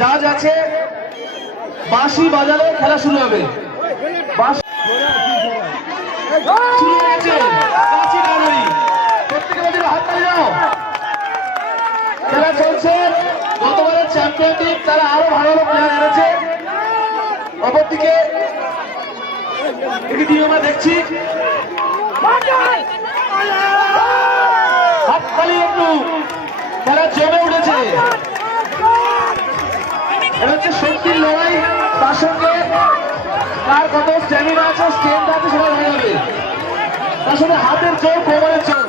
জাজ আছে, বাঁশি বাজালে খেলা শুরু হবে। শুরু হয়েছে কাঁচি কানাড়ি, প্রত্যেকে বলছে হাত তালি দাও। খেলা চলছে, গতবারের চ্যাম্পিয়ন টিম তারা আরো ভালো ভালো প্লেয়ার এনেছে। অপরদিকে একটি টিম আমরা দেখছি, হাততালি একটু, খেলা জমে উঠেছে। এটা হচ্ছে শক্তির লড়াই, তার সঙ্গে কার কত স্ট্যামিনা আছে, স্ট্রেংথ আছে সেটা দেখা যাবে, তার সঙ্গে হাতের জোর, কোমরের জোর।